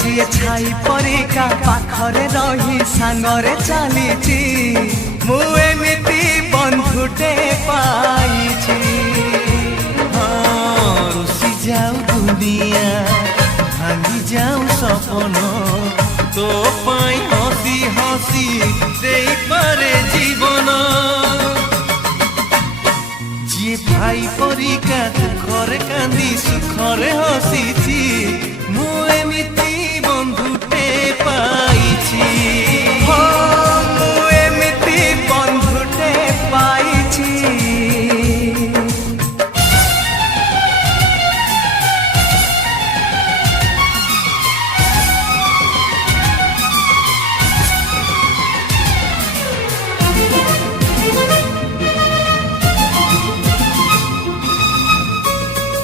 ଯିଏ ଛାଇ ପରିକା ପାଖରେ ରହି ସାଙ୍ଗରେ ଚାଲିଛି ମୁଁ ଏମିତି ବନ୍ଧୁଟେ ପାଇଛି। ରୁଷି ଯାଉ ଦୁନିଆ ଭାଙ୍ଗି ଯାଉ ସପନ ତୋ ପାଇଁ ହସି ହସି ଦେଇପାରେ ଜୀବନ। ଯିଏ ଭାଇ ପରିକା ଦୁଃଖରେ କାନ୍ଦି ସୁଖରେ ହସିଛି ମୁଁ ଏମିତି ବନ୍ଧୁଟେ ପାଇଛି।